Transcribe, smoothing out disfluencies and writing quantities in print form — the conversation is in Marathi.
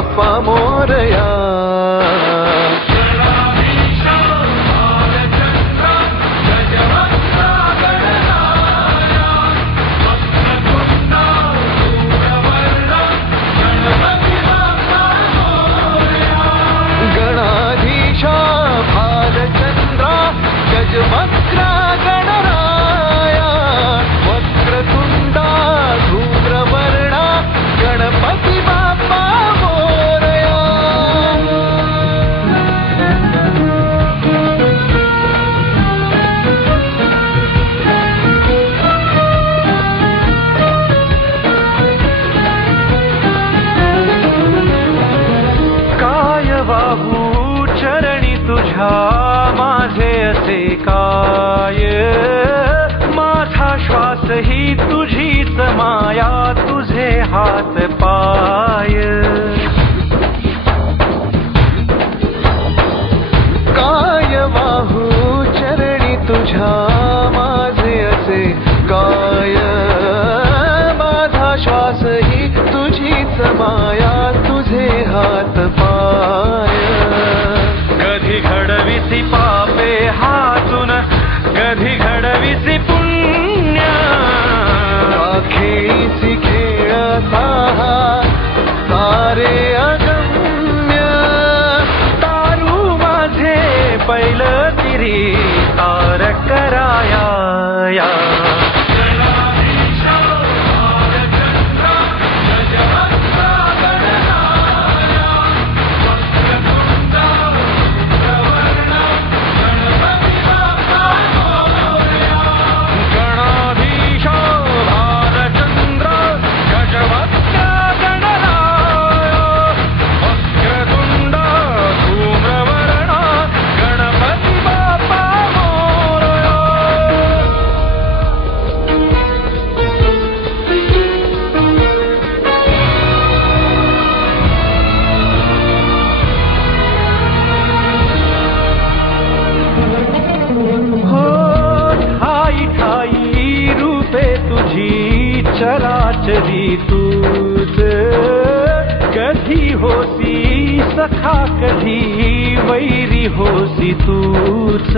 बाप्पा मोरया. गणाधीशा भालचंद्रा गजवक्रा गणराया वक्रतुंडा धूम्रवर्णा गणपती बाप्पा मोरया. काय बाहू चरणी तुझ्या माझे असे काय. माझा श्वास ही तुझीच माया तुझे हात पाय. काय बाहू चरणी तुझ्या माझे असे काय. माझा श्वास ही तुझीच माया तुझे हात पाय. कधी घडविसी पापे हातून कधी घडविसी पुण्य. खेळीसी खेळता तारे अगम्य. तारू माझे पैल तिरी तार कराया. चराचरी तूच कधी होसी सखा कधी वैरी होसी तूच.